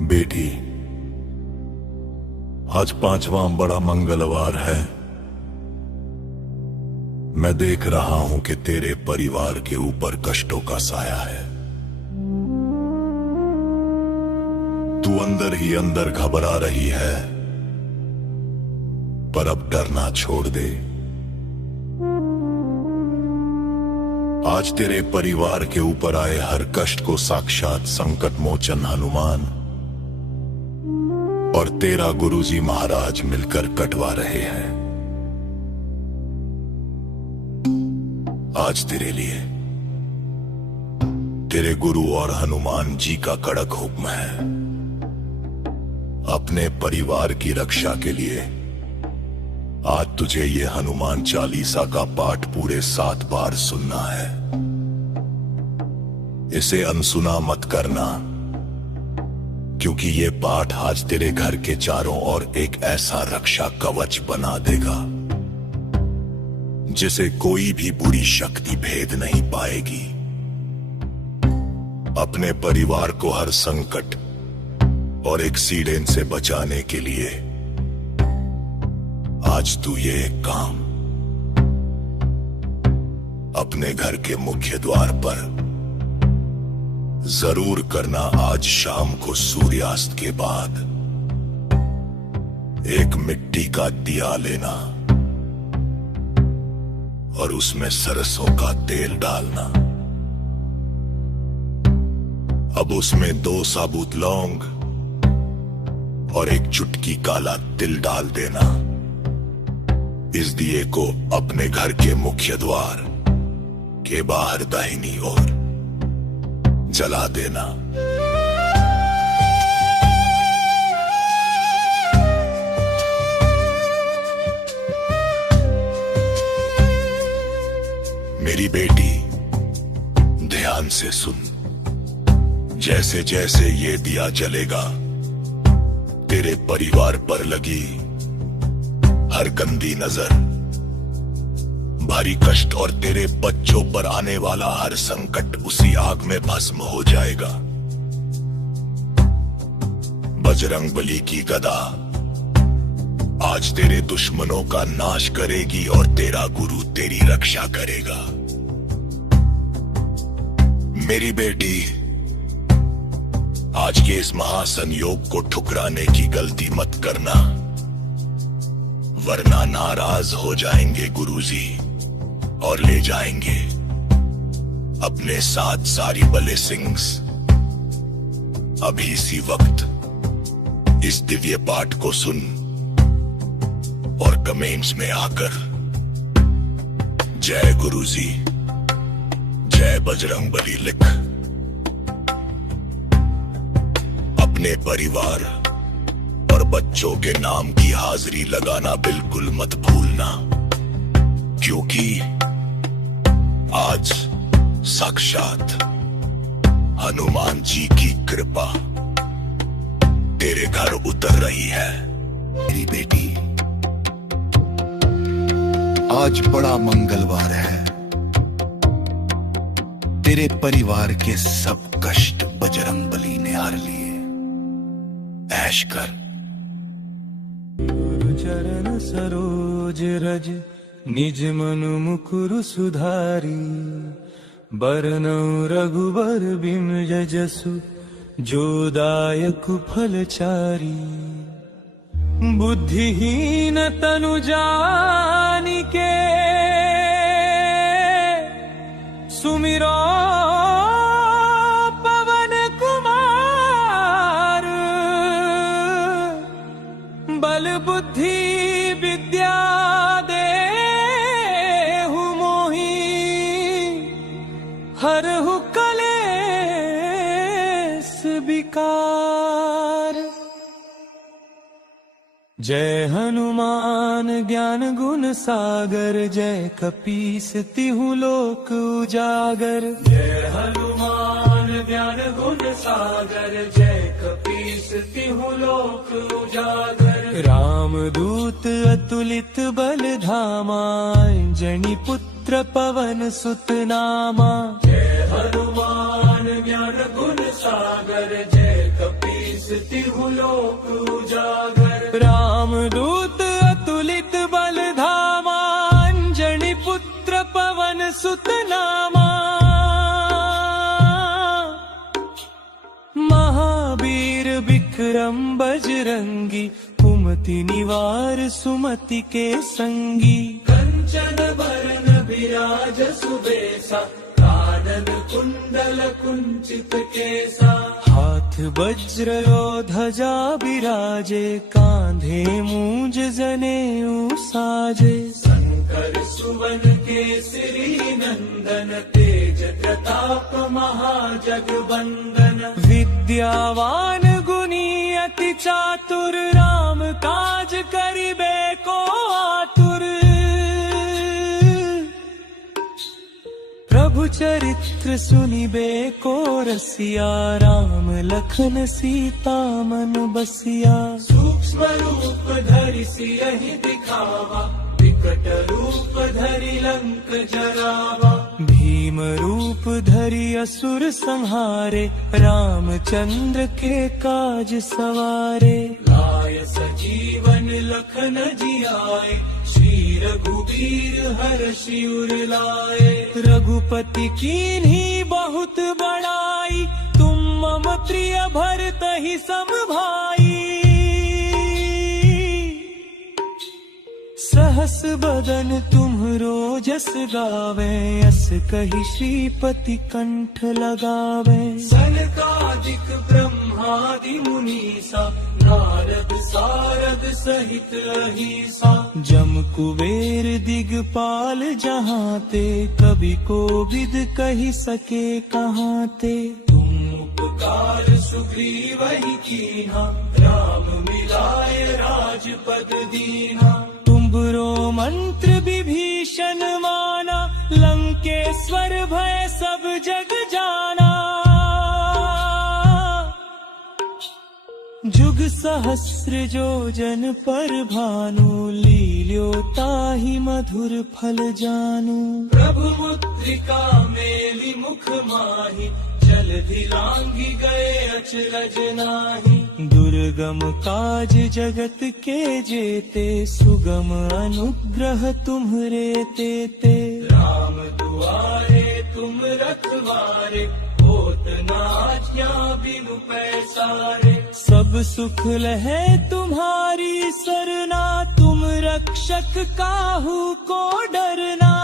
बेटी, आज 5वां बड़ा मंगलवार है। मैं देख रहा हूं कि तेरे परिवार के ऊपर कष्टों का साया है। तू अंदर ही अंदर घबरा रही है, पर अब डरना छोड़ दे। आज तेरे परिवार के ऊपर आए हर कष्ट को साक्षात संकट मोचन हनुमान और तेरा गुरुजी महाराज मिलकर कटवा रहे हैं। आज तेरे लिए तेरे गुरु और हनुमान जी का कड़क हुक्म है। अपने परिवार की रक्षा के लिए आज तुझे ये हनुमान चालीसा का पाठ पूरे 7 बार सुनना है। इसे अनसुना मत करना, क्योंकि ये पाठ आज तेरे घर के चारों ओर एक ऐसा रक्षा कवच बना देगा जिसे कोई भी बुरी शक्ति भेद नहीं पाएगी। अपने परिवार को हर संकट और एक्सीडेंट से बचाने के लिए आज तू ये काम अपने घर के मुख्य द्वार पर जरूर करना। आज शाम को सूर्यास्त के बाद एक मिट्टी का दिया लेना और उसमें सरसों का तेल डालना। अब उसमें 2 साबुत लौंग और एक चुटकी काला तिल डाल देना। इस दिए को अपने घर के मुख्य द्वार के बाहर दाहिनी ओर जला देना। मेरी बेटी, ध्यान से सुन। जैसे जैसे ये दिया जलेगा, तेरे परिवार पर लगी हर गंदी नजर, भारी कष्ट और तेरे बच्चों पर आने वाला हर संकट उसी आग में भस्म हो जाएगा। बजरंगबली की गदा आज तेरे दुश्मनों का नाश करेगी और तेरा गुरु तेरी रक्षा करेगा। मेरी बेटी, आज के इस महासंयोग को ठुकराने की गलती मत करना, वरना नाराज हो जाएंगे गुरुजी और ले जाएंगे अपने साथ सारी ब्लेसिंग्स। अभी इसी वक्त इस दिव्य पाठ को सुन और कमेंट्स में आकर जय गुरुजी, जय बजरंगबली लिख। अपने परिवार और बच्चों के नाम की हाजिरी लगाना बिल्कुल मत भूलना, क्योंकि आज साक्षात हनुमान जी की कृपा तेरे घर उतर रही है। मेरी बेटी, आज बड़ा मंगलवार है। तेरे परिवार के सब कष्ट बजरंगबली ने हर लिए। ऐश कर। चरण सरोज रज निज मनु मुकुरु सुधारी, बरनउँ रघुबर बिमल जसु जो दायक फलचारी। बुद्धिहीन तनु जानिके सुमिरो पवन कुमार। बल बुद्धि विद्या देहु मोहि, हरहु कलेस विकार। जय हनुमान ज्ञान गुण सागर, जय कपीस तिहु लोक उजागर। जय हनुमान ज्ञान गुण सागर, जय कपीस तिहु लोक उजागर। राम दूत अतुलित बल धामा, जनि पुत्र पवन सुत नामा। जय हनुमान ज्ञान गुण सागर, जय कपीस तिहु लोक उजागर। रामदूत अतुलित बल धामा, अंजनी पुत्र पवन सुत नामा। महावीर विक्रम बजरंगी, कुमति निवार सुमति के संगी। कंचन बरन विराज सुबेसा, कानन कुंडल कुंचित केसा। हाथ वज्र और ध्वजा विराजे, कांधे मूंज जनेऊ साजे। शंकर सुवन केसरी नंदन, तेज प्रताप महाजगवंदन। विद्यावान गुणी अति चातुर, राम काज करिबे को आतुर। प्रभु चरित्र सुनिबे को रसिया, राम लखन सीता मन बसिया। सूक्ष्म रूप धरि सियहि दिखावा, विकट रूप धरि लंक जरावा। भीम रूप धरि असुर संहारे, रामचंद्र के काज सवारे। लाय सजीवन लखन जियाए, श्री रघुवीर हर्षि उर लाए। रघुपति कीन्ही बहुत बड़ाई, तुम मम प्रिय भरतहि सम भाई। सहस बदन तुम्हरो जस गावे, अस कहि श्रीपति कंठ लगावे। सनकादिक ब्रह्मादि मुनीसा, नारद सारद सहित अहिसा। जम कुबेर दिगपाल जहाँ ते, कवि कोविद कहि सके कहाँ ते। तुम उपकार सुग्रीवहि कीन्हा, राम मिलाय राजपद दीन्हा। तुम्हरो मंत्र विभीषण माना, लंकेश्वर भय सब जग जाना। जुग सहस्र जो जन पर भानु, लील्यो ताहि मधुर फल जानू। प्रभु मुद्रिका मेलि मुख माहि, जलधि लांघि गए अचरज नाहि। दुर्गम काज जगत के जेते, सुगम अनुग्रह तुम्हरे तेते। राम दुआरे तुम रखवारे, होत न आज्ञा बिनु पैसारे। सब सुख लहै तुम्हारी सरना, तुम रक्षक काहू को डरना।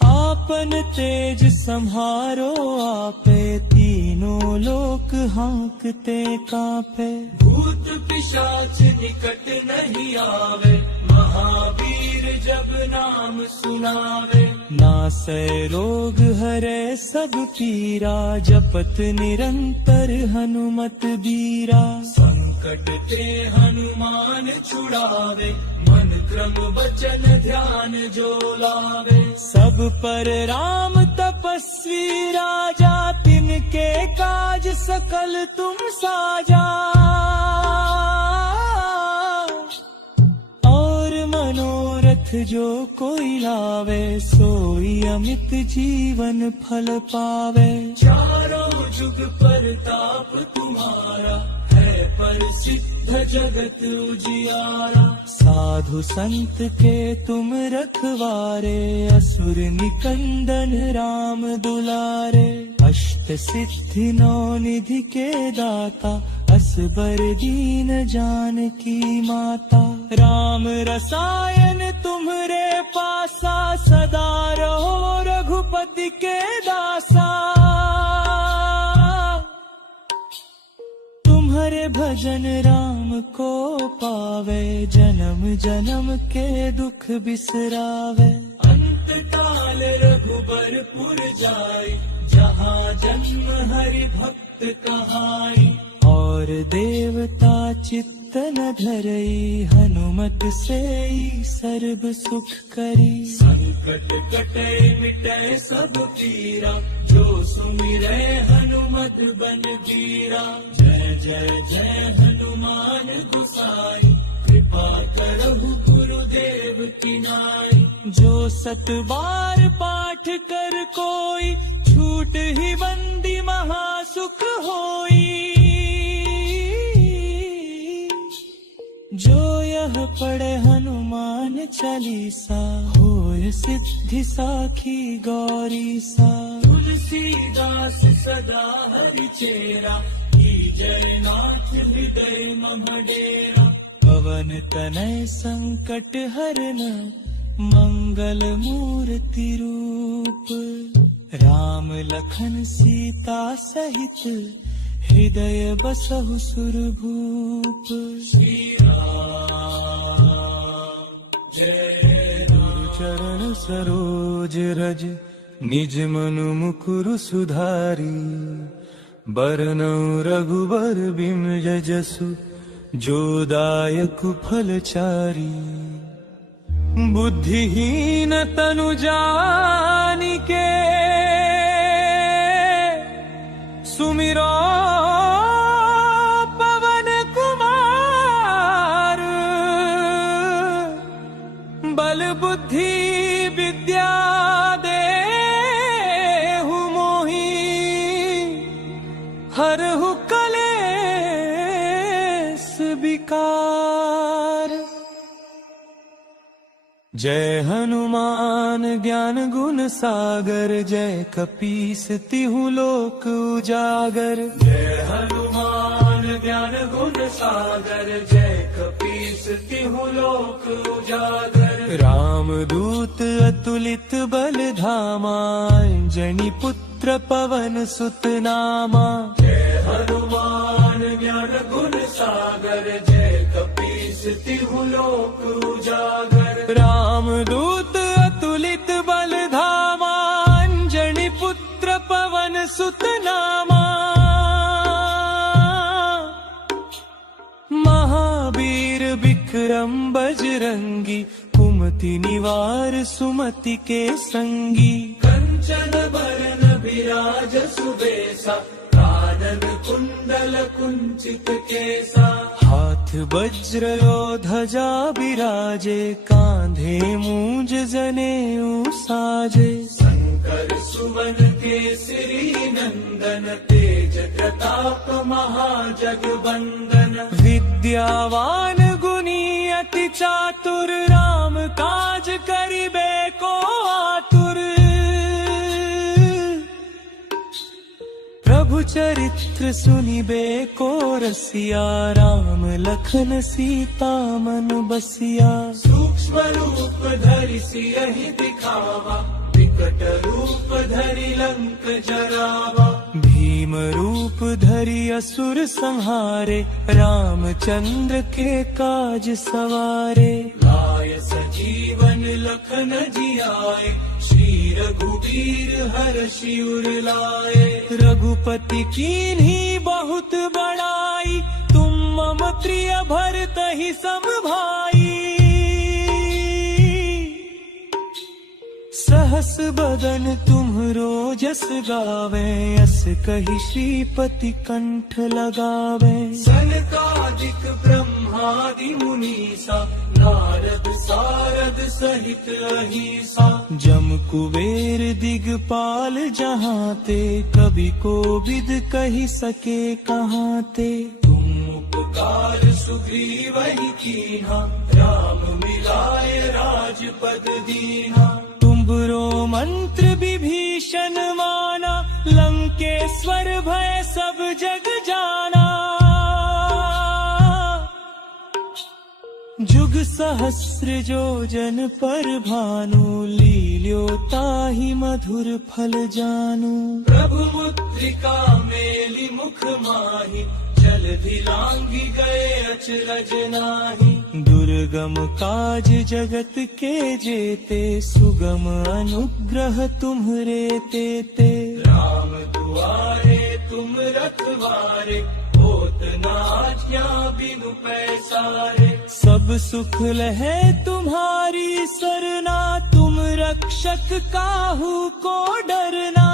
आपन तेज सम्हारो आपे, तीनों लोक हाँकते कांपे। भूत पिशाच निकट नहीं आवे, महावीर जब नाम सुनावे। नासै रोग हरै सब पीरा, जपत निरंतर हनुमत बीरा। संकट ते हनुमान छुड़ावे, मन क्रम वचन ध्यान जो लावे। सब पर राम तपस्वी राजा, तिनके काज सकल तुम साजा। और मनोरथ जो कोई लावे, सोई अमित जीवन फल पावे। चारों जुग परताप तुम्हारा, है प्रसिद्ध जगत उजियारा। साधु संत के तुम रखवारे, असुर निकंदन राम दुलारे। अष्ट सिद्धि नौ निधि के दाता, असबर दीन जानकी माता। राम रसायन तुम्हरे पासा, सदा रहो रघुपति के दासा। तुम्हारे भजन राम को पावे, जन्म जन्म के दुख बिसरावे। अंत काल रघुबरपुर जाई, जहाँ जन्म हरि भक्त कहाई। और देवता चित्त न धरई, हनुमत से सर्व सुख करी। संकट कटे मिटे सब पीरा, जो सुमिरै हनुमत बन बीरा। जय जय जय हनुमान गोसाई, कृपा करहु गुरुदेव की नाई। जो सत बार पाठ कर कोई, छूट ही बंदी महा पढ़े हनुमान चालीसा, होय सिद्धि साखी गौरी सा। तुलसीदास सदा हरि चेरा, जय नाथ हृदय मम डेरा। पवन तनय संकट हरन, मंगल मूर्ति रूप। राम लखन सीता सहित, हृदय बसहु सुरभूप। श्री राम जय राम। चरण सरोज रज, निज मनु मुकुरु सुधारी। बरनउँ रघुबर बिमल जसु, जो दायक फलचारी। बुद्धिहीन तनु जानिके, सुमिरो पवन कुमार। बल बुद्धि विद्या देहु मोहि, हरहु कलेस विकार। जय हनुमान ज्ञान गुण सागर, जय कपीस तिहु लोक उजागर। जय हनुमान ज्ञान गुण सागर, जय कपीस तिहु लोक उजागर। राम दूत अतुलित बल धामा, अंजनी पुत्र पवन सुत नामा। जय हनुमान ज्ञान गुण सागर, जय कपीस तिहु लोक उजागर। राम दूत अतुलित बल धामा, अंजनी पुत्र पवन सुत नामा। महावीर विक्रम बजरंगी, कुमति निवार सुमति के संगी। कंचन बरन विराज सुबेसा, कानन कुंडल कुंचित केसा। हाथ वज्र और ध्वजा बिराजे, कांधे मूंज जनेऊ साजे। शंकर सुवन केसरी नंदन, तेज प्रताप महाजगवंदन। विद्यावान गुणी अति चातुर, राम काज करिबे को आतुर। प्रभु चरित्र सुनिबे को रसिया, राम लखन सीता मन बसिया। सूक्ष्म रूप धरि सियहि दिखावा, विकट रूप धरि लंक जरावा। भीम रूप धरि असुर संहारे, रामचंद्र के काज सवारे। लाय सजीवन लखन जियाए, श्री रघुवीर हर्षि उर लाए। रघुपति कीन्ही बहुत बड़ाई, तुम मम प्रिय भरतहि सम भाई। सहस बदन तुम्हरो जस गावे, अस कहि श्रीपति कंठ लगावे। सनकादिक ब्रह्मादि मुनीसा, नारद सारद सहित अहिसा। जम कुबेर दिगपाल जहाँ ते, कवि कोविद कहि सके कहाँ ते। तुम उपकार सुग्रीवहि कीन्हा, राम मिलाय राजपद दीन्हा। तुम्हरो मंत्र विभीषण माना, लंकेश्वर भय सब जग जाना। जुग सहस्र योजन पर भानु, लील्यो ताहि मधुर फल जानू। प्रभु मुद्रिका मेलि मुख माहि, जलधि लांघि गए अचरज नाहि। दुर्गम काज जगत के जेते, सुगम अनुग्रह तुम्हरे तेते। राम दुआरे तुम रखवारे, होत न आज्ञा बिनु पैसारे। सब सुख लहै तुम्हारी सरना, तुम रक्षक काहू को डरना।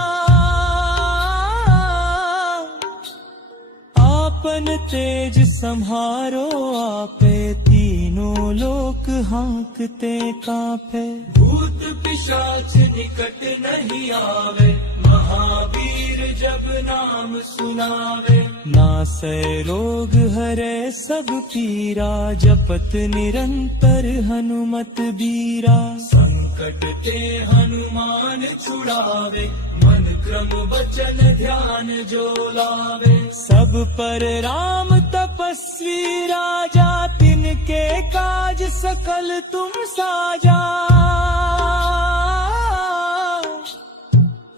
आपन तेज संहारो आपे, तीनों लोक हाँकते कांपे। भूत पिशाच निकट नहीं आवे, महावीर जब नाम सुनावे। नासै रोग हरे सब पीरा, जपत निरंतर हनुमत बीरा। संकट ते हनुमान छुड़ावे, मन क्रम वचन ध्यान जो लावे। सब पर राम तपस्वी राजा, तिनके काज सकल तुम साजा।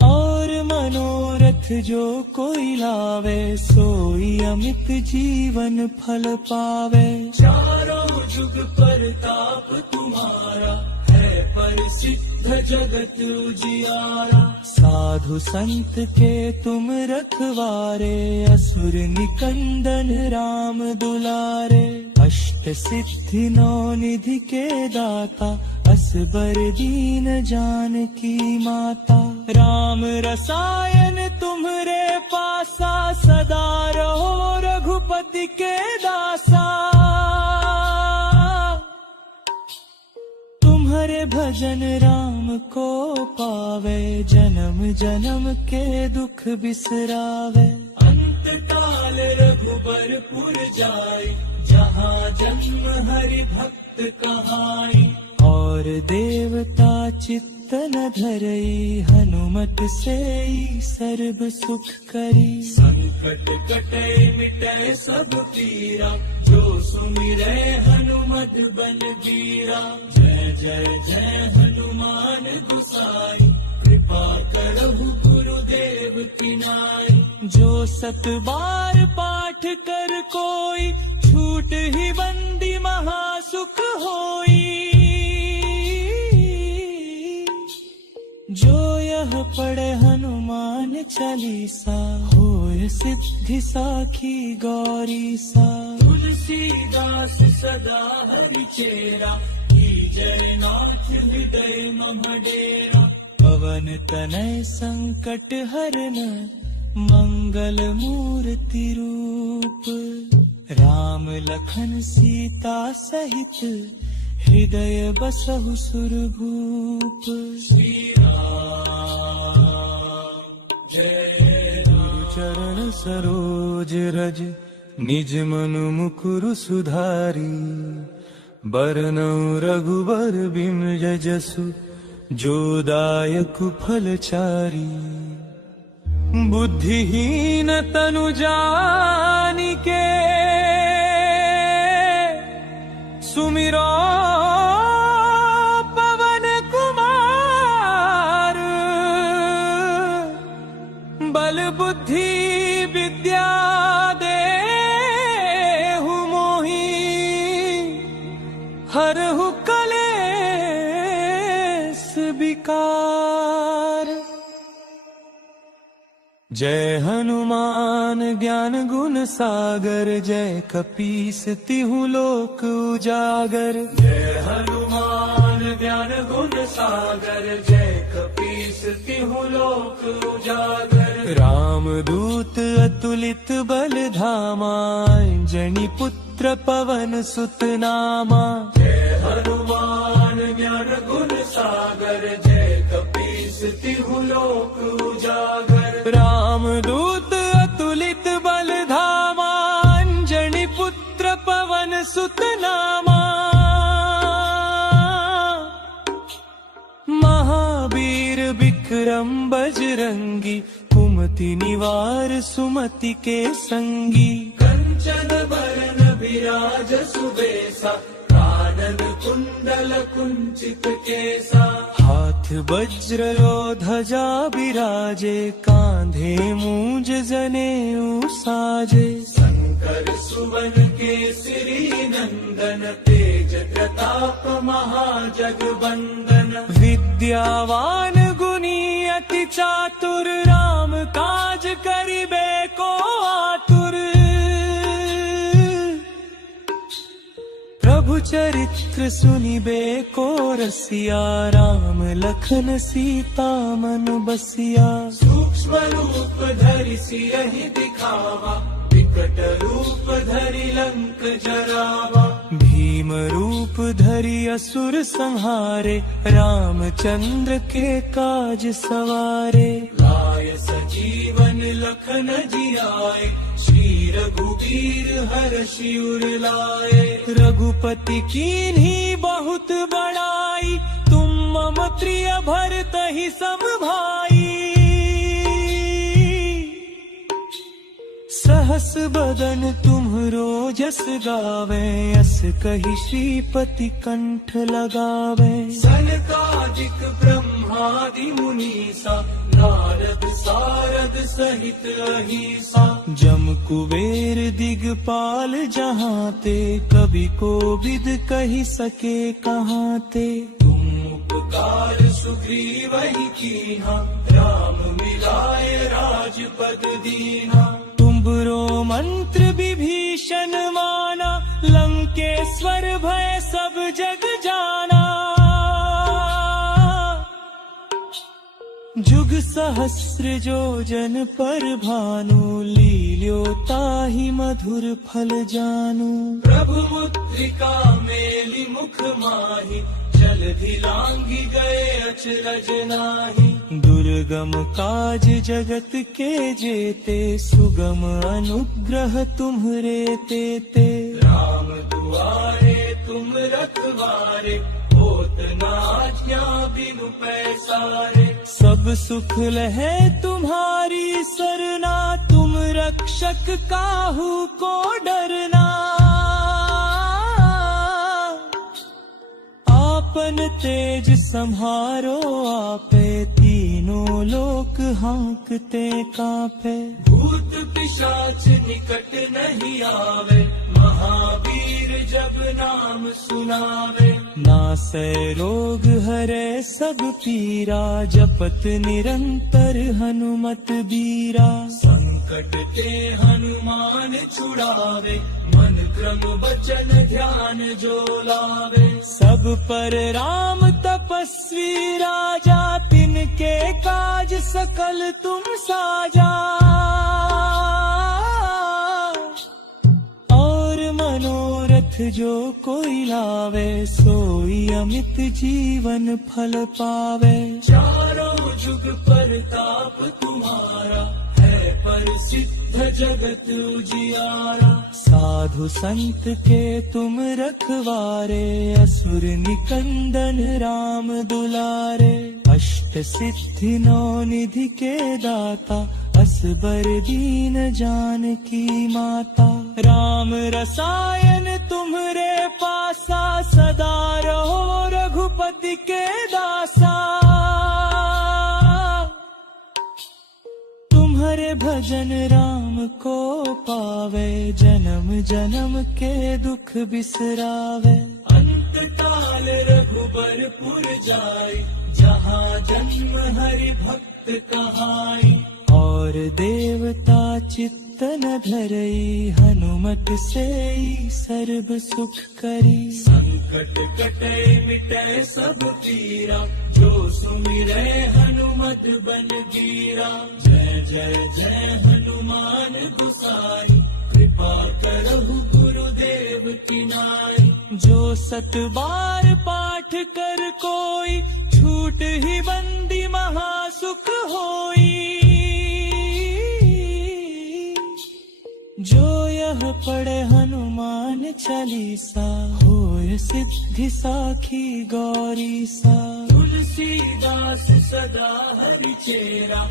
और मनोरथ जो कोई लावे, सोई अमित जीवन फल पावे। चारों जुग परताप तुम्हारा, है परिसिद्ध जगत उजियारा। साधु संत के तुम रखवारे, असुर निकंदन राम दुलारे। अष्ट सिद्धि नौ निधि के दाता, असबर दीन जानकी माता। राम रसायन तुम्हरे पासा, सदा रहो रघुपति के दासा। तुम्हारे भजन राम को पावे, जन्म जन्म के दुख बिसरावे। अंत काल रघुबरपुर जाई, जहाँ जन्म हरि भक्त कहाई। और देवता चित्त न धरई, हनुमत से सर्व सुख करी। संकट कटे मिटे सब पीरा, जो सुमिरै हनुमत बलबीरा। जय जय जय हनुमान गुसाई, कृपा करहु गुरुदेव की नाई। जो सत बार पाठ कर कोई, छूट ही बंदी महासुख होई। जो यह पढ़े हनुमान चालीसा, होय सिद्धि साखी गौरी सा। तुलसीदास सदा हरि चेरा, जय नाथ हृदय मम डेरा। पवन तनय संकट हरन, मंगल मूर्ति रूप। राम लखन सीता सहित, हृदय बसहु सुरभूप। श्री राम जय गुरु चरण सरोज रज, निज मनु मुकुरु सुधारी। बरनउँ रघुबर बिमल जसु, जो दायक फलचारी। बुद्धिहीन तनु जानिके, सुमिरो पवन कुमार। बल बुद्धि विद्या देहु मोहि, हरहु कलेस विकार। जय हनुमान ज्ञान गुण सागर, जय कपीस तिहु लोक उजागर। जय हनुमान ज्ञान गुण सागर, जय कपीस तिहु लोक उजागर। राम दूत अतुलित बल धामा, अंजनी पुत्र पवन सुत नामा। जय हनुमान ज्ञान गुण सागर, जय कपीस तिहु लोक उजागर। राम दूत अतुलित बल धामा, अंजनी पुत्र पवन सुत नामा। महावीर विक्रम बजरंगी, कुमति निवार सुमति के संगी। कंचन बरन विराज सुबेसा, कानन कुंडल कुंचित केसा। हाथ वज्र और ध्वजा विराजे, कांधे मूंज जनेऊ साजे। शंकर सुवन केसरी नंदन, तेज प्रताप महाजगवंदन। विद्यावान गुणी अति चातुर, राम काज करिबे को आतुर। प्रभु चरित्र सुनिबे को रसिया, राम लखन सीता मन बसिया। सूक्ष्म रूप धरि सियहि दिखावा, प्रकट रूप धरि लंक जरावा, भीम रूप धरि असुर संहारे, रामचंद्र के काज सवारे। लाय सजीवन लखन जियाए, श्री रघुवीर हर्षि उर लाए। रघुपति कीन्ही बहुत बड़ाई, तुम मम प्रिय भरतहि सम भाई। सहस बदन तुम्हरो जस गावे, अस कहि श्रीपति कंठ लगावे। सनकादिक ब्रह्मादि मुनीसा, नारद सारद सहित अहिसा। जम कुबेर दिगपाल जहाँ ते, कवि कोविद कहि सके कहाँ ते। तुम उपकार सुग्रीवहि कीन्हा, राम मिलाय राजपद दीन्हा। तुमरो मंत्र विभीषण माना, लंकेश्वर भय सब जग जाना। जुग सहस्र जो जन पर भानु, लील्योताहि मधुर फल जानू। प्रभु मुद्रिका मेलि मुख माहि, जलधि लांघि गए अचरज नाहि। दुर्गम काज जगत के जेते, सुगम अनुग्रह तुम्हरे तेते। राम दुआरे तुम रखवारे, होत न आज्ञा बिनु पैसारे। सब सुख लहै तुम्हारी सरना, तुम रक्षक काहू को डरना। आपन तेज सम्हारो आपे, तीनों लोक हाँकते कांपे। भूत पिशाच निकट नहीं आवे, महावीर जब नाम सुनावे। नासै रोग हरै सब पीरा, जपत निरंतर हनुमत बीरा। संकट ते हनुमान छुड़ावे, मन क्रम वचन ध्यान जो लावे। सब पर राम तपस्वी राजा, तिनके काज सकल तुम साजा। और मनोरथ जो कोई लावे, सोई अमित जीवन फल पावे। चारों जुग परताप तुम्हारा, है प्रसिद्ध जगत उजियारा। साधु संत के तुम रखवारे, असुर निकंदन राम दुलारे। अष्ट सिद्धि नौ निधि के दाता, असबर दीन जानकी माता। राम रसायन तुम्हरे पासा, सदा रहो रघुपति के दासा। तुम्हारे भजन राम को पावे, जन्म जन्म के दुख बिसरावे। अंत काल रघुबरपुर जाई, जहाँ जन्म हरि भक्त कहाई। और देवता चित्त न धरई, हनुमत सेई सर्व सुख करी। संकट कटे मिटे सब पीरा, जो सुमिरै हनुमत बल बीरा। जय जय जय हनुमान गुसाई, कृपा करहु गुरुदेव की नाई। जो सत बार पाठ कर कोई, छूट ही बंदी महासुख होई। जो यह पढ़े हनुमान चालीसा, होय सिद्धि साखी गौरी सा। तुलसीदास सदा हरि चेरा,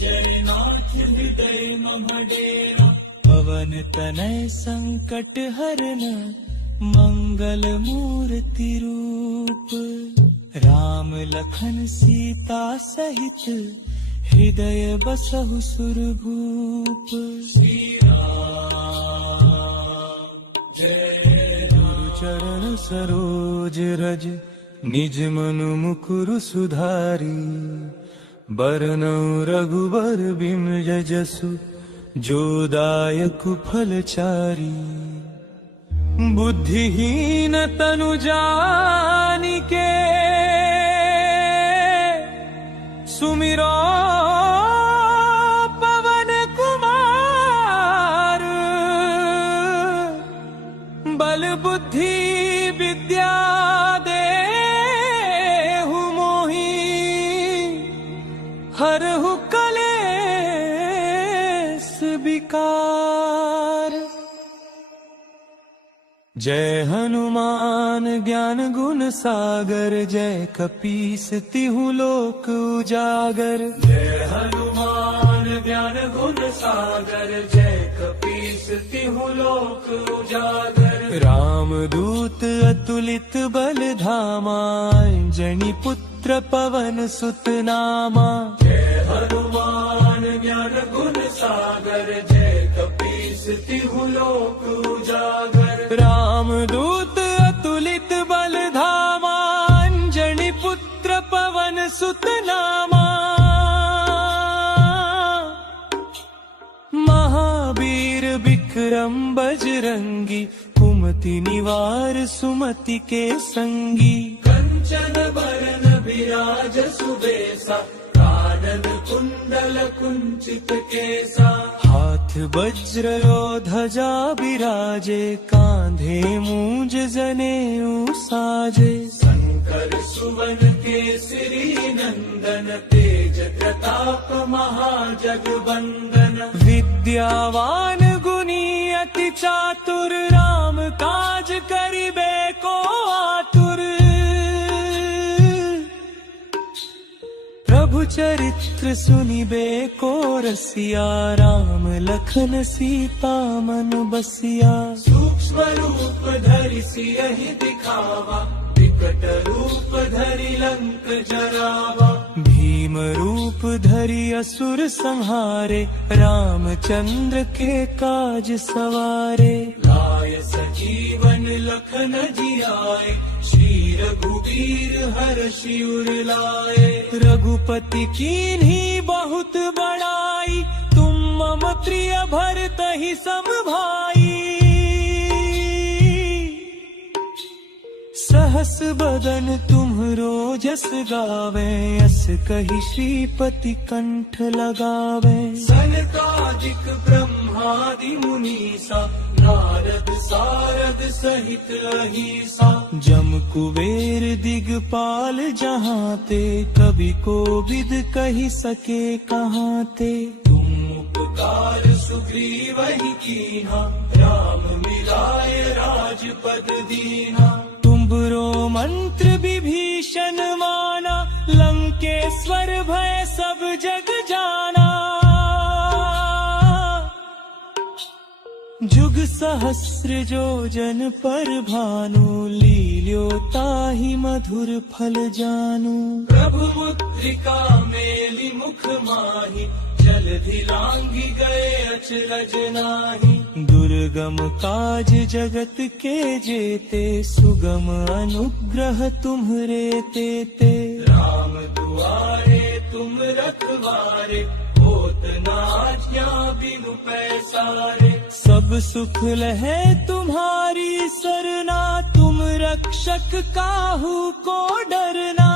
जय नाथ हृदय मम डेरा। पवन तनय संकट हरन, मंगल मूर्ति रूप। राम लखन सीता सहित, हृदय बसहु सुरभूप। श्री राम जय। गुरु चरण सरोज रज, निज मनु मुकुरु सुधारी। बरनउँ रघुबर बिमल जसु, जो दायक फलचारी। बुद्धिहीन तनु जानिके, सुमिरो पवन कुमार। बल बुद्धि विद्या देहु मोहि, हरहु कलेस विकार। जय हनुमान ज्ञान गुण सागर, जय कपीस तिहु लोक उजागर। जय हनुमान ज्ञान गुण सागर, जय कपीस तिहु लोक उजागर। रामदूत अतुलित बल धामा, अंजनी पुत्र पवन सुत नामा। जय हनुमान ज्ञान गुण सागर, जय कपीस तिहु लोक उजागर। रामदूत अतुलित बल धामा, अंजनी पुत्र पवन सुत नामा। महावीर विक्रम बजरंगी, कुमति निवार सुमति के संगी। कंचन बरन विराज सुबेसा, कानन कुंडल कुंचित केसा। हाथ वज्र ध्वजा विराजे, कांधे मूंज जनेऊ साजे। शंकर सुवन केसरी नंदन, तेज प्रताप महाजगवंदन। विद्यावान गुणी अति चातुर, राम काज करिबे को आतुर। प्रभु चरित्र सुनिबे को रसिया, राम लखन सीता मन बसिया। सूक्ष्म रूप धरि सियहि दिखावा, विकट रूप धरि लंक जरावा। भीम रूप धरि असुर संहारे, रामचंद्र के काज सवारे। लाय सजीवन लखन जियाए, श्री रघुवीर हर्षि उर लाए। रघुपति कीन्ही बहुत बड़ाई, तुम मम प्रिय भरतहि सम भाई। सहस बदन तुम्हरो जस गावे, अस कहि श्रीपति कंठ लगावे। सनकादिक ब्रह्मादि मुनीसा, नारद सारद सहित अहिसा। जम कुबेर दिगपाल जहाते, कवि कोविद कहि सके कहाते। तुम उपकार सुग्रीवहि कीन्हा, राम मिलाय राजपद दीन्हा। तुम्हरो मंत्र विभीषण माना, लंकेश्वर भय सब जग जाना। जुग सहस्र जो जन पर भानु, लील्योताहि मधुर फल जानू। प्रभु मुद्रिका मेलि मुख माहि, जलधि लांघि गए अचरज नाहि। दुर्गम काज जगत के जेते, सुगम अनुग्रह तुम्हरे तेते। राम दुआरे तुम रखवारे, होत न आज्ञा बिनु पैसारे। सब सुख लहे तुम्हारी सरना, तुम रक्षक काहू को डरना।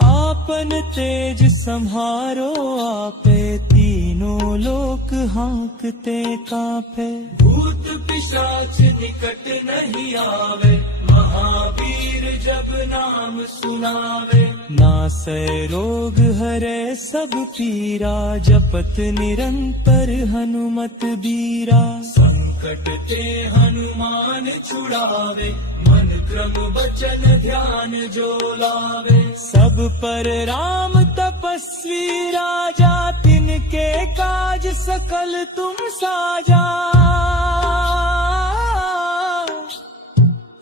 आपन तेज सम्हारो आपे, तीनों लोक हांकते कांपे। भूत पिशाच निकट नहीं आवे, महावीर जब नाम सुनावे। नासै रोग हरै सब पीरा, जपत निरंतर हनुमत बीरा। संकट ते हनुमान छुड़ावे, मन क्रम वचन ध्यान जो लावे। सब पर राम तपस्वी राजा, तिनके काज सकल तुम साजा।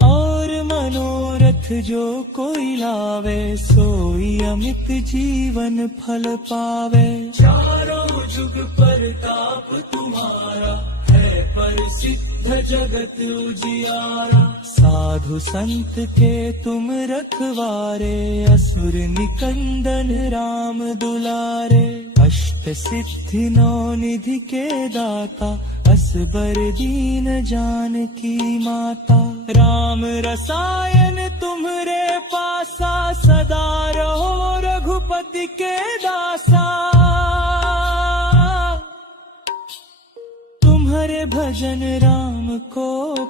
और मनोरथ जो कोई लावे, सोई अमित जीवन फल पावे। चारों जुग परताप तुम्हारा, है प्रसिद्ध जगत उजियारा। साधु संत के तुम रखवारे, असुर निकंदन राम दुलारे। अष्ट सिद्धि नौ निधि के दाता, असबर दीन जानकी माता। राम रसायन तुम्हरे पासा, सदा रहो रघुपति के दासा। तुम्हारे भजन राम को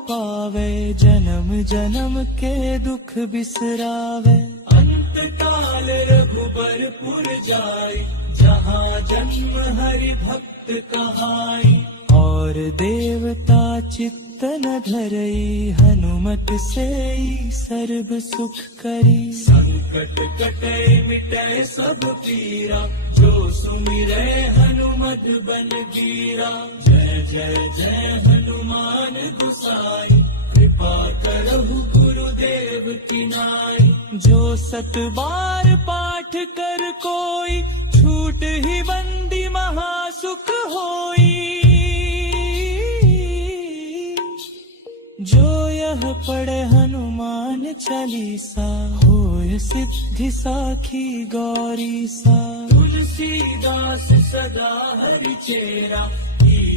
पावे, जन्म जन्म के दुख बिसरावे। अंत काल रघुबरपुर जाई, जहाँ जन्म हरि भक्त कहाई। और देवता चित्त न धरई, हनुमत से सर्व सुख करी। संकट कटे मिटे सब पीरा, जो सुमिरै हनुमत बल बीरा। जय जय जय हनुमान गोसाई, कृपा करहु गुरुदेव की नाई। जो 7 बार पाठ कर कोई, छूट ही बंदी महासुख होई। जो यह पढ़े हनुमान चालीसा, होय सिद्धि साखी गौरी सा। तुलसीदास सदा हरि चेरा,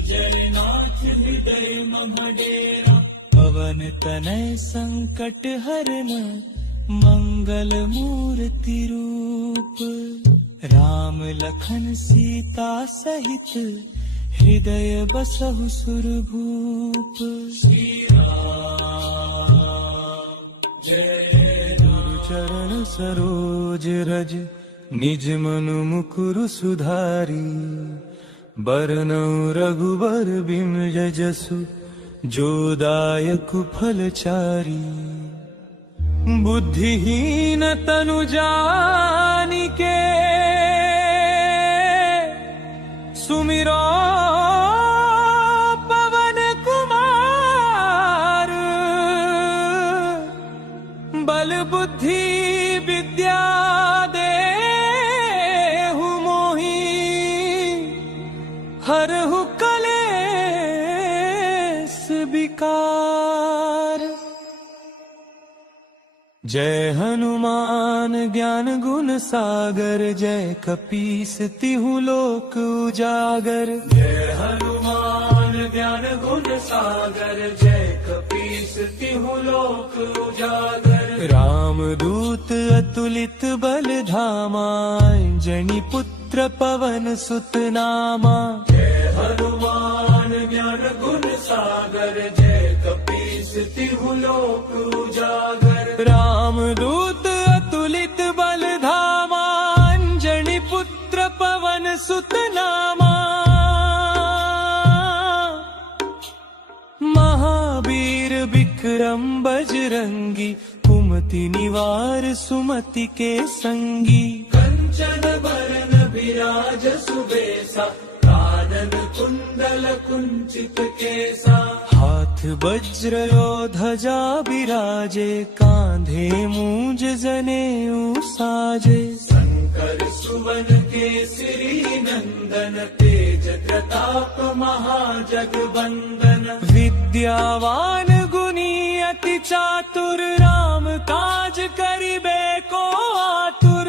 जय नाथ हृदय मम डेरा। पवन तनय संकट हरन, मंगल मूर्ति रूप। राम लखन सीता सहित, हृदय बसहु सुरभूप। श्री राम जय गुरु चरण सरोज रज, निज मनु मुकुरु सुधारी। बरनउँ रघुबर बिमल जसु, जो दायक फलचारी। बुद्धिहीन तनु जानिके, सुमिरो पवन कुमार। बल बुद्धि विद्या देहु मोहि, हरहु कलेस विकार। जय हनुमान ज्ञान गुण सागर, जय कपीस तिहु लोक उजागर। जय हनुमान ज्ञान गुण सागर, जय कपीस तिहु लोक उजागर। राम दूत अतुलित बल धामा, अंजनी पुत्र पवन सुत नामा। जय हनुमान ज्ञान गुण सागर, जय कपीस तिहु लोक उजागर। राम दूत अतुलित बल धामा, अंजनी पुत्र पवन सुत नामा। महावीर विक्रम बजरंगी, कुमति निवार सुमति के संगी। कंचन बरन विराज सुबेसा, कानन कुंडल कुंचित केसा। हाथ वज्र और ध्वजा बिराजे, कांधे मूंज जनेऊ साजे। शंकर सुवन केसरी नंदन, तेज प्रताप महाजगवंदन। विद्यावान गुणी अति चातुर, राम काज करिबे को आतुर।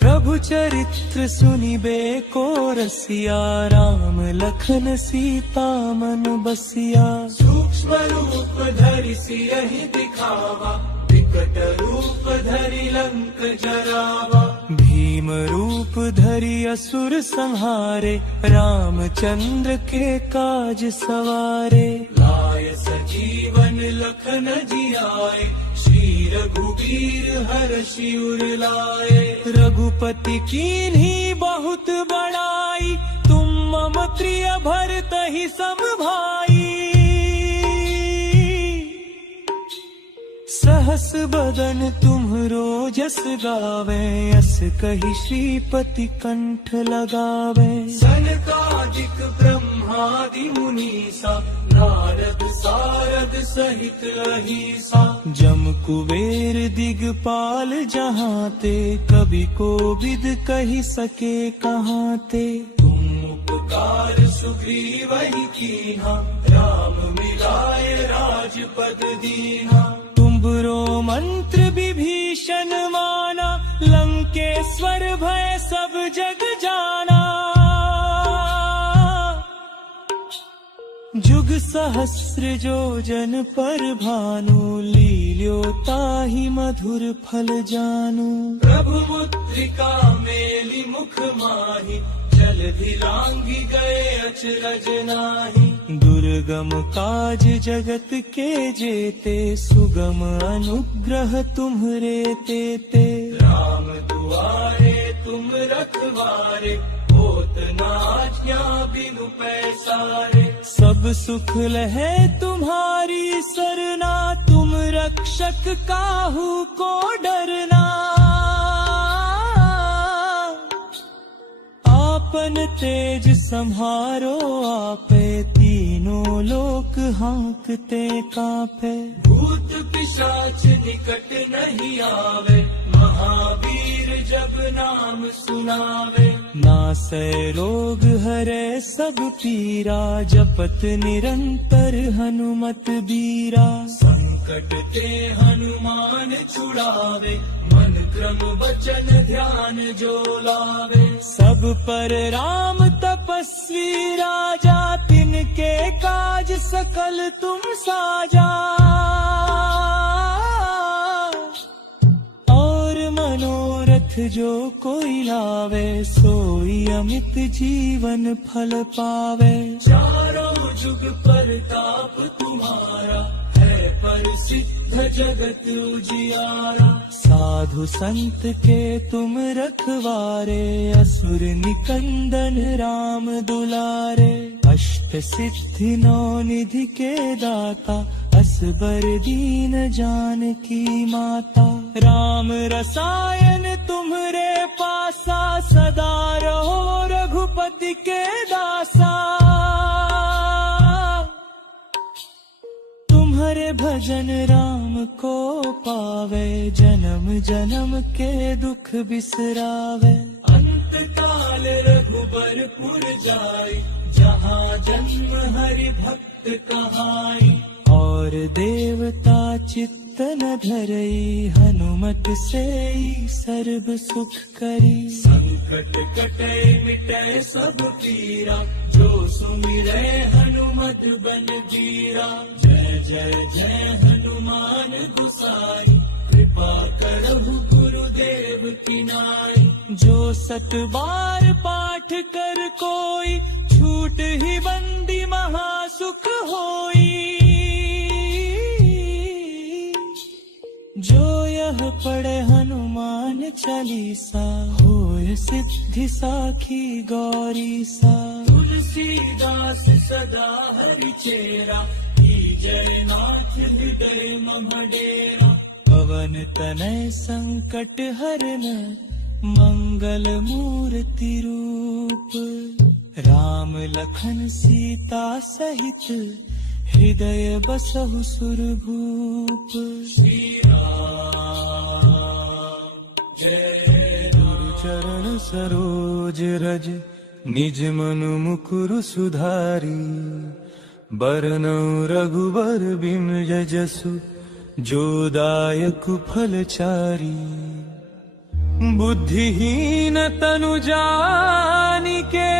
प्रभु चरित्र सुनिबे को रसिया, राम लखन सीता मन बसिया। सूक्ष्म रूप धरि सियहि दिखावा, विकट रूप धरि लंक जरावा। भीम रूप धरि असुर संहारे, रामचंद्र के काज सवारे। लाय सजीवन लखन जियाए, श्री रघुवीर हर्षि उर लाए। रघुपति कीन्ही बहुत बड़ाई, तुम मम प्रिय भरतहि सम भाई। सहस बदन तुम्हरो जस गावे, अस कहि श्रीपति कंठ लगावे। सनकादिक ब्रह्मादि मुनीसा, नारद सारद सहित अहीसा। जम कुबेर दिगपाल जहाँ ते, कवि कोविद कहि सके कहाँ ते। तुम उपकार सुग्रीवहि कीन्हा, राम मिलाए राजपद दीन्हा। तुमरो मंत्र विभीषण माना, लंकेश्वर भय सब जग जाना। जुग सहस्र जो जन पर भानु, लील्यो ताहि मधुर फल जानू। प्रभु मुद्रिका मेलि मुख माहि, चल जलधि लांघि गए अचरज नाही। दुर्गम काज जगत के जेते, सुगम अनुग्रह तुम्हरे तेते। राम दुआरे तुम रखवारे, होत न आज्ञा बिनु पैसारे। सब सुख लहे तुम्हारी सरना, तुम रक्षक काहू को डरना। आपन तेज सम्हारो आपे, तीनों लोक हाँकते कांपे। भूत पिशाच निकट नहीं आवे, महावीर जब नाम सुनावे। नासै रोग हरे सब पीरा, जपत निरंतर हनुमत बीरा। संकट ते हनुमान छुड़ावे, मन क्रम वचन ध्यान जो लावे। सब पर राम तपस्वी राजा, तिनके काज सकल तुम साजा। और मनोरथ जो कोई लावे, सोई अमित जीवन फल पावे। चारों जुग परताप तुम्हारा, है प्रसिद्ध जगत उजियारा। साधु संत के तुम रखवारे, असुर निकंदन राम दुलारे। अष्ट सिद्धि नौ निधि के दाता, असबर दीन जानकी माता। राम रसायन तुम्हरे पासा, सदा रहो रघुपति के दासा। तुम्हारे भजन राम को पावे, जन्म जन्म के दुख बिसरावे। अंत काल रघुबरपुर जाई, जहाँ जन्म हरि भक्त कहाई। और देवता चित्तन धरई, हनुमत सेई सर्व सुख करी। संकट कटे मिटे सब पीरा, जो सुमिरै हनुमत बल बीरा। जय जय जय हनुमान गुसाई, कृपा करहु गुरुदेव की नाई। जो सत बार पाठ कर कोई, छूट ही बंदी महासुख होई। जो यह पढ़े हनुमान चालीसा, होय सिद्धि साखी गौरी सा। तुलसीदास सदा हरि चेरा, जय नाथ हृदय मम डेरा। पवन तनय संकट हरन, मंगल मूर्ति रूप। राम लखन सीता सहित, हृदय बसहु सुरभूप। श्री राम जय गुरु चरण सरोज रज, निज मनु मुकुरु सुधारी। बरनउँ रघुबर बिमल जसु, जो दायक फल चारी। बुद्धिहीन तनु जानिके,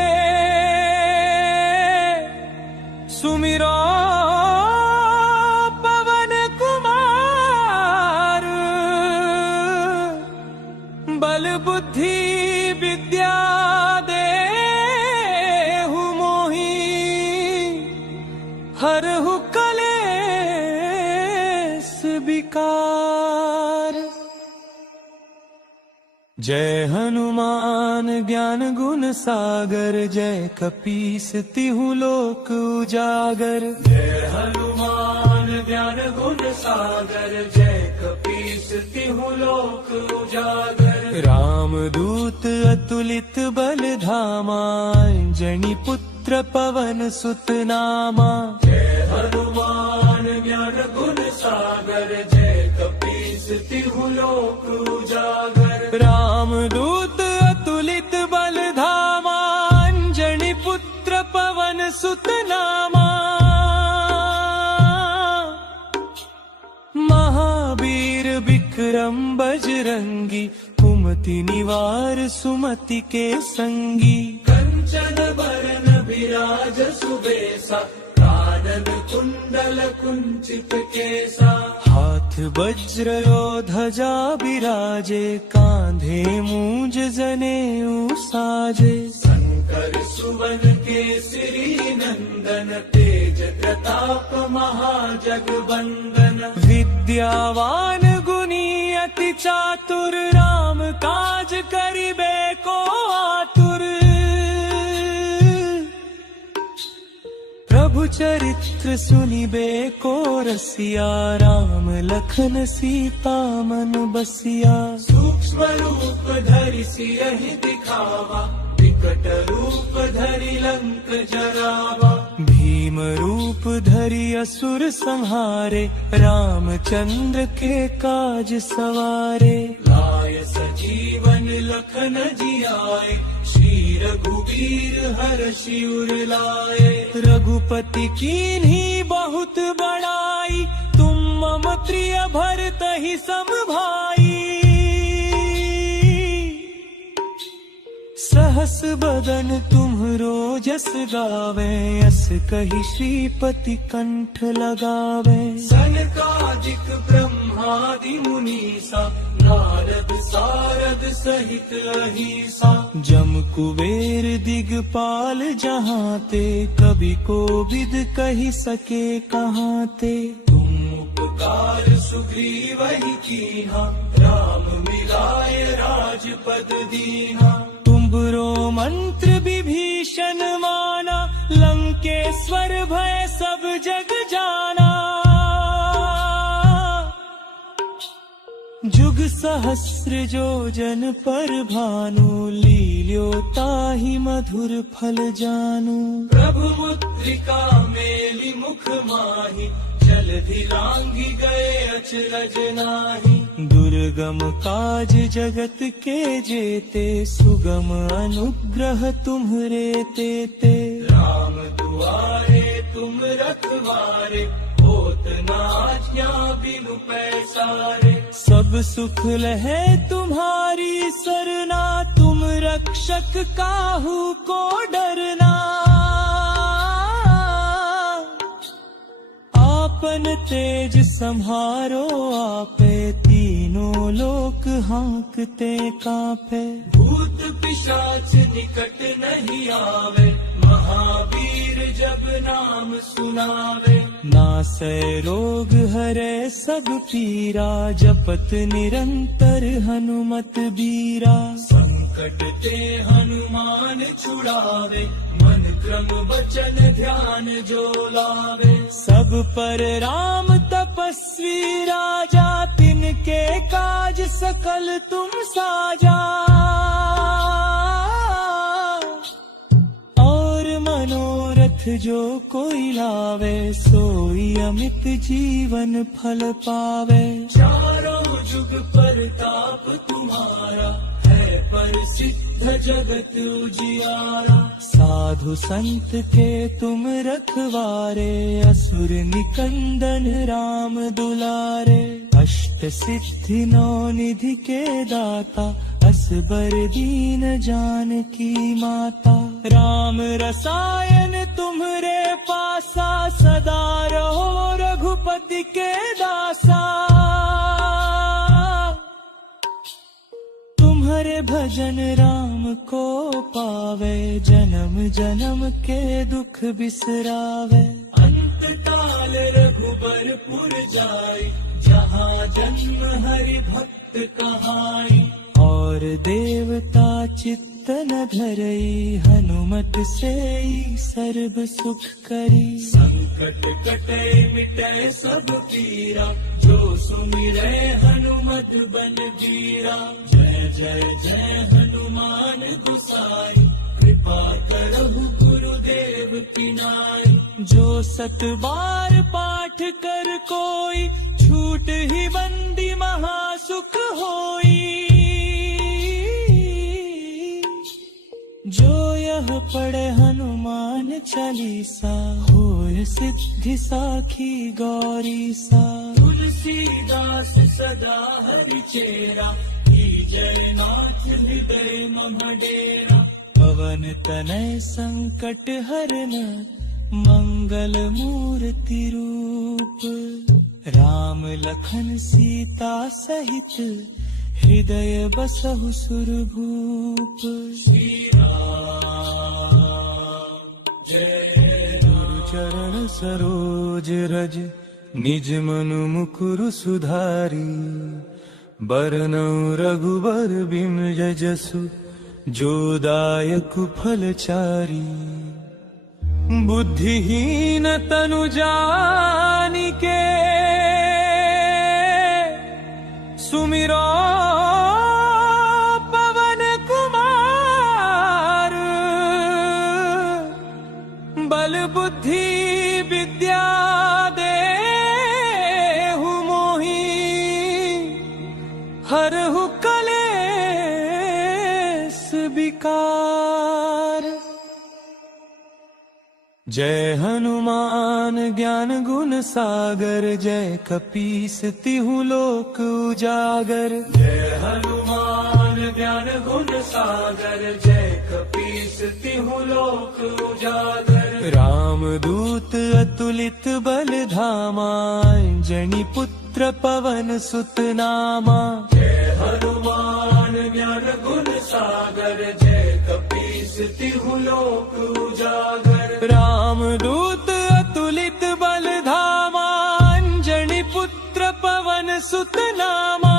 सुमिरो पवन कुमार। बल बुद्धि विद्या देहु मोहि, हरहु कलेस विकार। जय हनुमान ज्ञान गुण सागर, जय कपीस तिहु लोक उजागर। जय हनुमान ज्ञान गुण सागर, जय कपीस तिहु लोक उजागर। राम दूत अतुलित बल धामा, अंजनी पुत्र पवन सुत नामा। जय हनुमान ज्ञान गुण सागर, जय कपीस तिहु लोक उजागर। राम दूत अतुलित बल धामा, अंजनी पुत्र पवन सुत नामा। महावीर विक्रम बजरंगी, कुमति निवार सुमति के संगी। कंचन बरन विराज सुबेसा, कानन कुंडल कुंचित केसा। हाथ वज्र और ध्वजा बिराजे, कांधे मूंज जनेऊ साजे। कर सुवन केसरी नंदन, तेज प्रताप महाजगवंदन। विद्यावान गुणी अति चातुर, राम काज करिबे को आतुर। प्रभु चरित्र सुनिबे को रसिया, राम लखन सीता मन बसिया। सूक्ष्म रूप धरि सियहि दिखावा, विकट रूप धरि लंक जरावा। भीम रूप धरि असुर संहारे, रामचंद्र के काज सवारे। लाय सजीवन लखन जियाए, श्री रघुवीर हर्षि उर लाए। रघुपति कीन्ही बहुत बड़ाई, तुम मम प्रिय भरतहि सम भाई। सहस बदन तुम्हरो जस गावे, यस कहि श्रीपति कंठ लगावे। सनकादिक ब्रह्मादि मुनीसा, नारद सारद सहित अहिसा। जम कुबेर दिगपाल जहाँ ते, कवि कोविद कहि सके कहाँ ते। तुम उपकार सुग्रीवहि कीन्हा, राम मिलाय राजपद दीन्हा। तुम्हरो मंत्र विभीषण माना, लंकेश्वर भय सब जग जाना। जुग सहस्र जो जन पर भानु, लील्यो ताहि मधुर फल जानू। प्रभु मुद्रिका मेलि मुख माहि, जलधि लांघि गए अचरज नाहि। दुर्गम काज जगत के जेते, सुगम अनुग्रह तुम्हरे तेते। राम दुआरे तुम रखवारे, होत न आज्ञा बिनु पैसारे। सब सुख लहे तुम्हारी सरना, तुम रक्षक काहू को डरना। आपन तेज सम्हारो आपे, तीनों लोक हांकते कांपे। भूत पिशाच निकट नहीं आवे, महावीर जब नाम सुनावे। नासै रोग हरै सब पीरा, जपत निरंतर हनुमत बीरा। संकट ते हनुमान छुड़ावे, मन क्रम वचन ध्यान जो लावे। सब पर राम तपस्वी राजा, तिनके काज सकल तुम साजा। और मनोरथ जो कोई लावे, सोई अमित जीवन फल पावे। चारों जुग परताप तुम्हारा, है प्रसिद्ध जगत उजियारा। साधु संत के तुम रखवारे, असुर निकंदन राम दुलारे। अष्ट सिद्धि नौ निधि के दाता, असबर दीन जानकी माता। राम रसायन तुम्हरे पासा, सदा रहो रघुपति के दासा। तुम्हारे भजन राम को पावे, जन्म जन्म के दुख बिसरावे। अंत काल रघुबरपुर जाई, जहाँ जन्म हरि भक्त कहाई। और देवता चित्तन धरई, हनुमत सेई सर्व सुख करी। संकट कटे मिटे सब पीरा, जो सुमिरै हनुमत बल बीरा। जय जय जय हनुमान गोसाई, कृपा करहु गुरुदेव की नाई। जो सत बार पाठ कर कोई, छूट ही बंदी महासुख होई। जो यह पढ़े हनुमान चालीसा, होय सिद्धि साखी गौरीसा। तुलसीदास सदा हरि चेरा, जय नाथ हृदय मम डेरा। पवन तनय संकट हरन, मंगल मूर्ति रूप। राम लखन सीता सहित, हृदय बसहु सुरभूप। श्री राम गुरु चरण सरोज रज निज मनु मुकुरु सुधारी बरनौ रघुबर बिमल जसु जो दायक फलचारी। बुद्धिहीन तनु जानिके सुमिरो पवन कुमार बल बुद्धि विद्या देहु मोहि हरहु कलेस विकार। जय हनुमान ज्ञान गुण सागर जय कपीस तिहु लोक उजागर। जय हनुमान ज्ञान गुण सागर जय कपीस तिहु लोक उजागर। राम दूत अतुलित बल धामा अंजनी पुत्र पवन सुत नामा। जय हनुमान ज्ञान गुण सागर जय कपीस तिहु लोक उजागर। राम दूत अतुलित बल धामा अंजनी पुत्र पवन सुत नामा।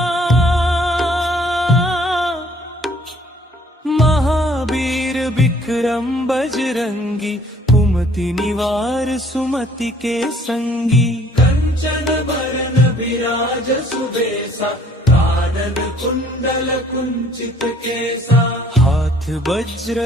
महावीर विक्रम बजरंगी कुमति निवार सुमति के संगी। कंचन बरन विराज सुबेसा कानन कुंडल कुंचित केसा। हाथ वज्र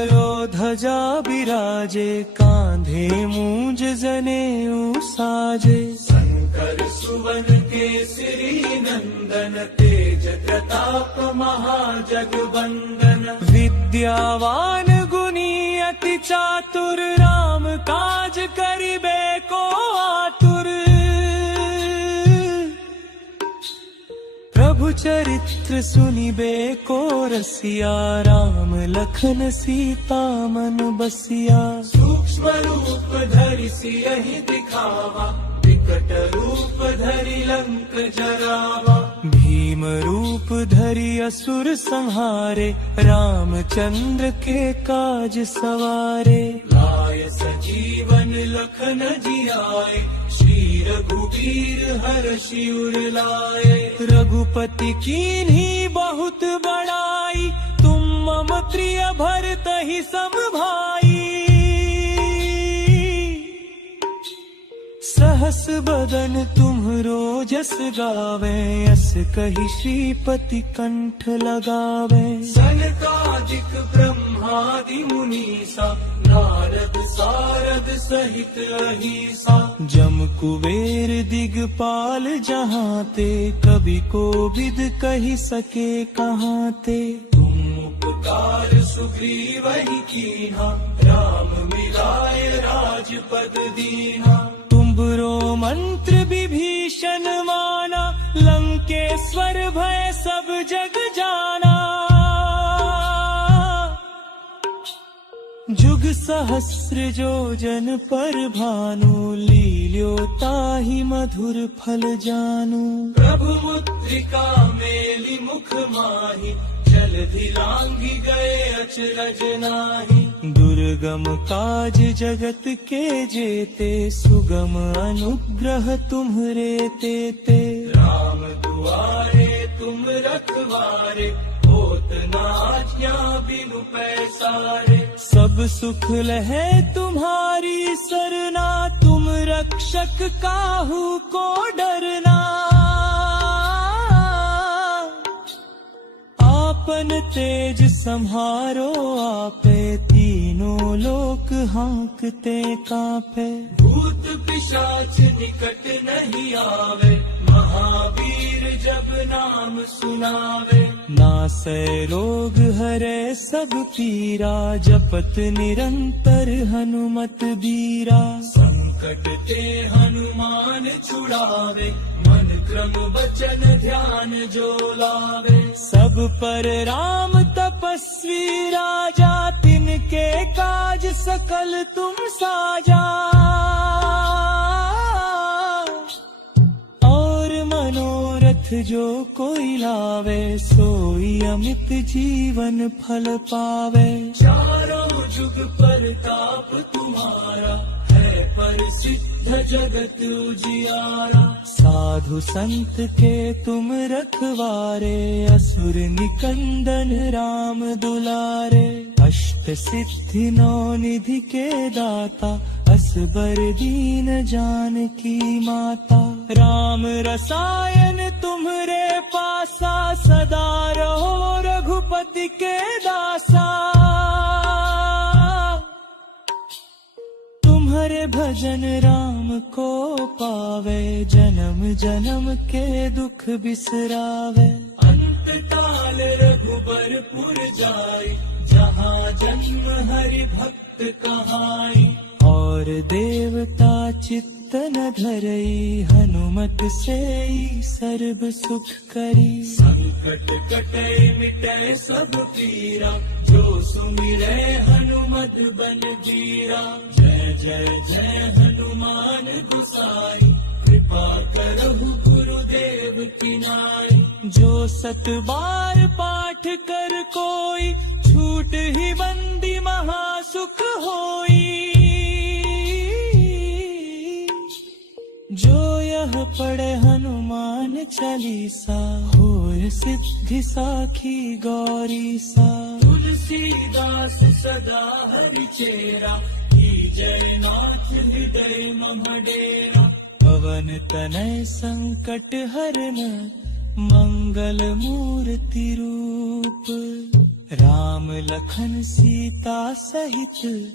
ध्वजा बिराजे कांधे मूंज जनेऊ साजे। शंकर सुवन केसरी नंदन तेज प्रताप महाजगवंदन। विद्यावान गुणी अति चातुर राम काज करिबे को आतुर। प्रभु चरित्र सुनिबे को रसिया राम लखन सीता मन बसिया। सूक्ष्म रूप धरि सियहि दिखावा विकट रूप धरि लंक जरावा। भीम रूप धरि असुर संहारे रामचंद्र के काज सवारे। लाय सजीवन लखन जियाए श्री रघुवीर हर्षि उर लाए। रघुपति कीन्ही बहुत बड़ाई तुम मम प्रिय भरतहि सम भाई। सहस बदन तुम्हरो जस गावे यस कहि श्रीपति कंठ लगावे। सनकादिक ब्रह्मादि मुनीसा नारद सारद सहित अहिसा। जम कुबेर दिगपाल जहाँ ते कवि कोविद कहि सके कहाँ ते। तुम उपकार सुग्रीवहि कीन्हा राम मिलाय राजपद दीन्हा। तुम्हरो मंत्र विभीषण माना लंकेश्वर भय सब जग जाना। जुग सहस्र जो जन पर भानु लील्यो ताहि मधुर फल जानू। प्रभु मुद्रिका मेलि मुख माहि जलधि लांघि गए अचरज नाहि। दुर्गम काज जगत के जेते सुगम अनुग्रह तुम्हरे तेते। राम दुआरे तुम रखवारे होत न आज्ञा बिनु पैसारे। सब सुख लहे तुम्हारी सरना तुम रक्षक काहू को डरना। आपन तेज सम्हारो आपे तीनों लोक हाँकते कांपे। भूत पिशाच निकट नहीं आवे महावीर जब नाम सुनावे। नासै रोग हरे सब पीरा जपत निरंतर हनुमत बीरा। संकट ते हनुमान छुड़ावे मन क्रम वचन ध्यान जो लावे। सब पर राम तपस्वी राजा तिनके काज सकल तुम साजा। और मनोरथ जो कोई लावे सोई अमित जीवन फल पावे। चारों जुग परताप तुम्हारा, है प्रसिद्ध जगत उजियारा। साधु संत के तुम रखवारे, असुर निकंदन राम दुलारे। अष्ट सिद्धि नौ निधि के दाता, असबर दीन जानकी माता। राम रसायन तुम्हरे पासा, सदा रहो रघुपति के दासा। तुम्हारे भजन राम को पावे, जन्म जन्म के दुख बिसरावे। अंत काल रघुबरपुर जाई, जहाँ जन्म हरि भक्त कहाई। और देवता चित्त न धरई, हनुमत से सर्व सुख करी। संकट कटे मिटे सब पीरा, जो सुमिरे हनुमत बल बीरा। जय जय जय हनुमान गोसाई, कृपा करहु गुरुदेव की नाई। जो सत बार पाठ कर कोई, छूट ही बंदी महासुख होई। जो यह पढ़े हनुमान चालीसा, होय सिद्धि साखी गौरी सा। तुलसीदास सदा हरि चेरा, जय नाथ हृदय मम डेरा। पवन तनय संकट हरन, मंगल मूर्ति रूप। राम लखन सीता सहित,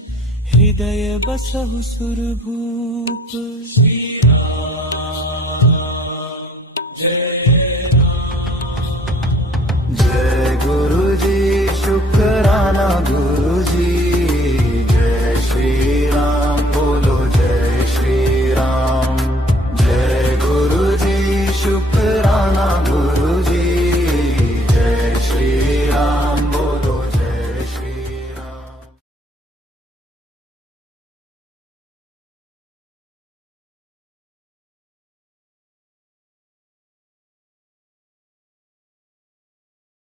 हृदय बसहु सुरभूप। श्री राम जय राम। जय गुरु जी शुक्र